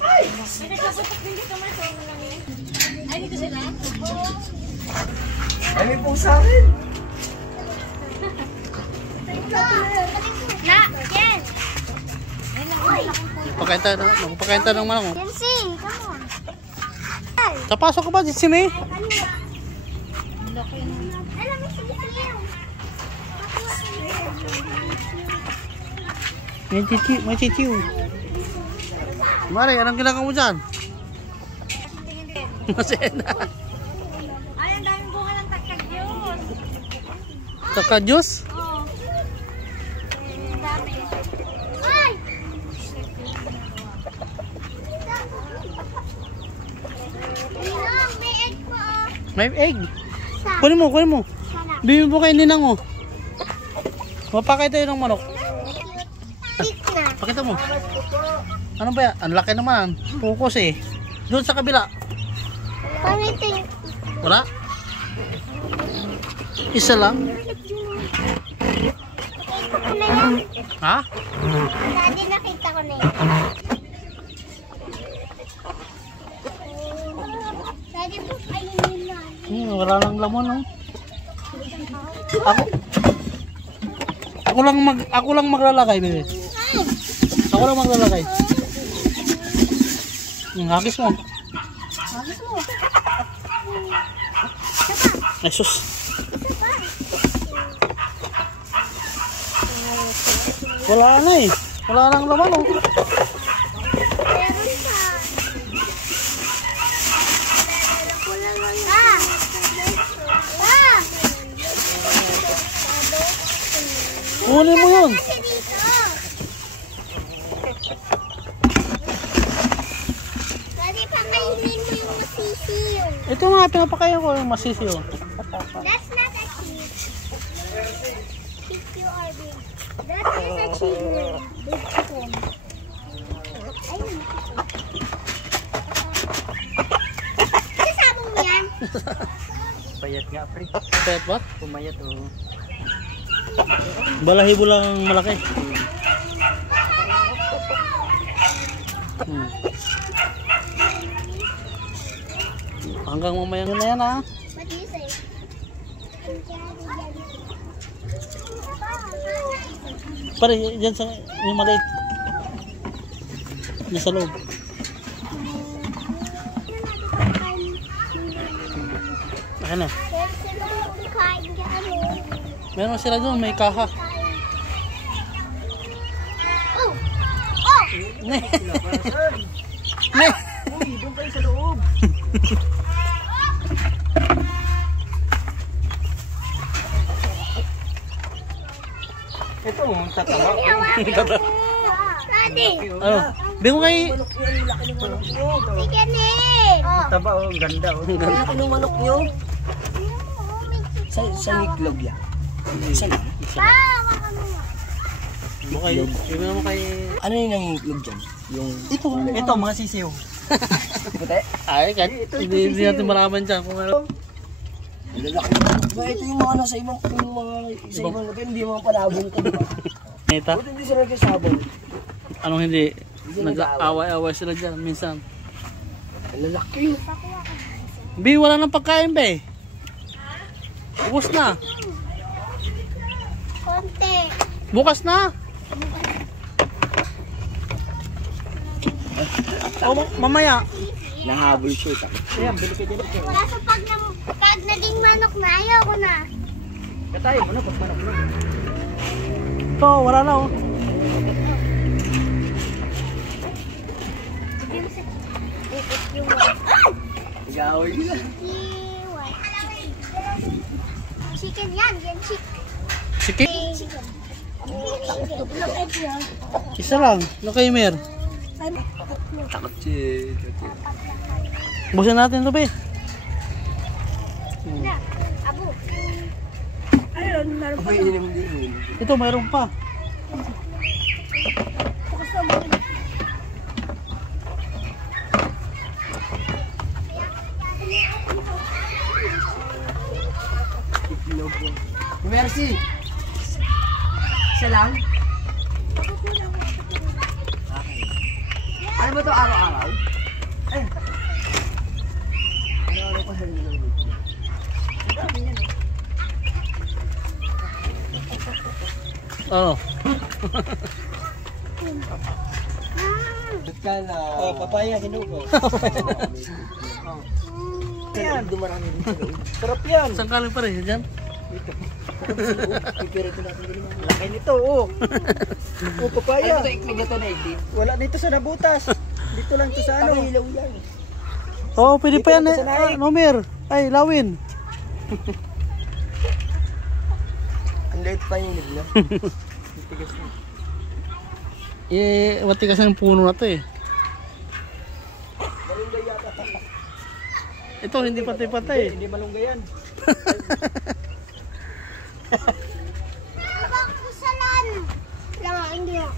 Ay, dito sila? Ay, may pusa rin. Na, Ken! Magpakainta ng manok. Jensi, come on. Tapasok ka ba, Jitsime? Alam mo si Ken. May titiw. Mare, anong ginagawa mo dyan? Masena. Ay, ang daming bunga ng takag-juice. Kaka-juice? Oo. Ang dami. Ay! Ninong, may egg po. May egg. Sa. Kunin mo. Sana. Bibili mo kay Ninang oh. Mapakita yun ng manok. Eat na. Pakita mo. Ano ba yan? Ang laki naman. Focus eh. Doon sa kabila. Pamiting. Wala? Isa lang? Nakita ko na yan. Ha? Daddy, nakita ko na yan. Daddy, po kainin na. Wala lang laman oh. Ako lang maglalagay, bebe. Ako lang maglalagay. Hagis mo. Bakit mo? Ay sus. Wala na eh. Wala nang laman oh. Meron pa. Wala lang. Huli mo yun. Kasi dito. Daddy, pakainin mo yung masisiyo. Ito nga, pinapakain ko yung masisiyo. That's not a sheep. If you are big. That is a chicken. Big chicken. Ayun. Kasabong mo yan? Payat nga, pre. Pet what? Pumayat, oh. Balahibo lang malaki. Hanggang mamaya na yan ha. What do you say? Pare, dyan sa yung maliit. Dyan sa loob. Ayan na. Meron sila doon, may kaha. Oh! Oh! Ne. Uy, doon kayo sa loob. Ito, tatawa. Daddy! Ano? Bigyan mo kay... Sige ni! Oh! Taba, oh. Ganda, oh. Ganda ko ng manok nyo. Sa niklog yan. Isa lang. Bigyan mo kay... Ano yung nangiklog dyan? Yung... Ito, mga sisiyo. Puti? Ay, hindi natin malaman dyan kung ano. Lalaki na. Ba, ito yung mga nasa ibang sa ibang lugar, hindi mga palabong ko. Neta? Buti hindi sila nagkasabon. Anong hindi? Nag-away-away sila dyan minsan. Lalaki. Bi, wala nang pagkain ba eh. Ubus na. Konti. Bukas na. O, mamaya. Nahabol siya. Ayan, bili ka dyan. Wala sa pag naging manok na, ayoko na. Katayo mo na, pag manok mo. Ito, wala na oh. Igaway nila. Chicken yan, chicken. Sige. Chicken. Isa lang. Ano kayo, Mer? Takot siya. Busan natin ito, be. Abo. May inim din. Ito, mayroon pa. Mercy. Isa lang. Ano ba to? ito araw-araw. Ay. Araw-araw pa sa nilong dito. Oh. Ka na. Oh, papaya, hinugo. Yan, dumarami dito. Sarap yan. Saan kaling pa rin? Diyan? Pipirito natin din mga. Laki nito, oh. Oh, papaya. Ano ito, iklig na ito na iklig? Wala nito sa nabutas. Dito lang to sa ano. Ano? Ilaw yan. Oo, pwede pa yan Dito eh. sa naik. Nomer. Ay, lawin. Ang late pa yung nila. Tigas na. Eh, matigas na yung puno na to eh. Malunggay yata. Ito, hindi patay-patay. Hindi malunggay yan. Abang kusalan. Lang, hindi ah.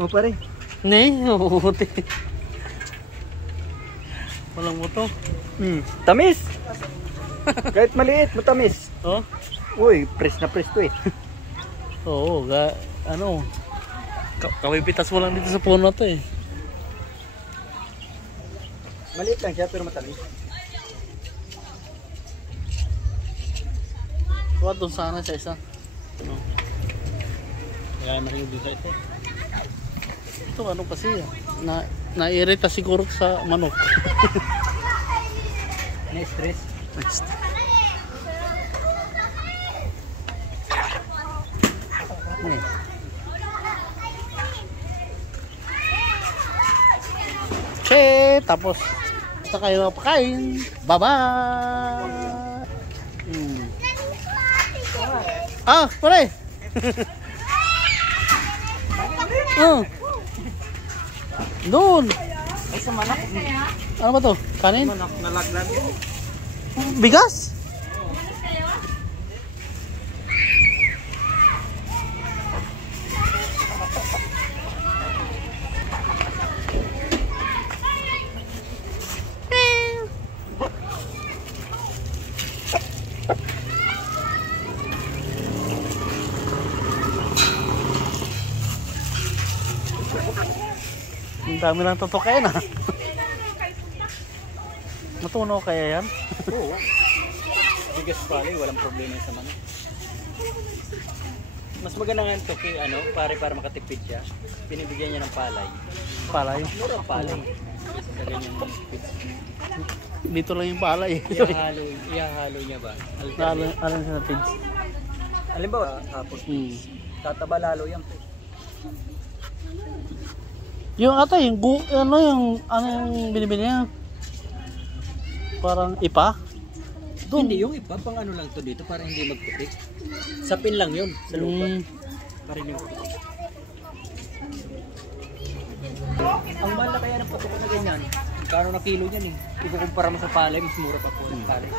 Oh, pare. Ne, umuti. Walang buto. Tamis. Kahit maliit, matamis. Oh? Uy, press na press to eh. Oo, ano. Kawipitas mo lang dito sa puno to eh. Maliit lang siya pero matamis. Huwag doon sana sa isa. Ano? Kaya mahilig din sa ito. Ito ano kasi nairita siguro sa manok. Na-stress. Eh. Che, tapos basta kayo pakain. Bye-bye. Ah, pare. Oh. Doon. Ay, sa manok. Ano ba to? Kanin? Manok na laglag. Bigas? Ang dami lang tutukain ah. Matunaw kaya yan? Oo. Bigas pala, walang problema sa manok. Mas maganda nga ito kay ano, para makatipid siya. Pinibigyan niya ng palay. Palay. Mura ang palay. Sa ganyan feeds. Dito lang yung palay. Ihahalo niya ba? Alam sa pids. Halimbawa, hapon. Tataba lalo yan. Yung ata yung ano yung binibili niya? Parang ipa? Hindi, yung iba pang ano lang to dito para hindi magputik. Sapin lang yun sa lupa. Para hindi magputik. Ang mahal na kaya ng putok na ganyan. Kano na kilo yan eh. Ikukumpara mo sa palay, mas mura pa po ng palay.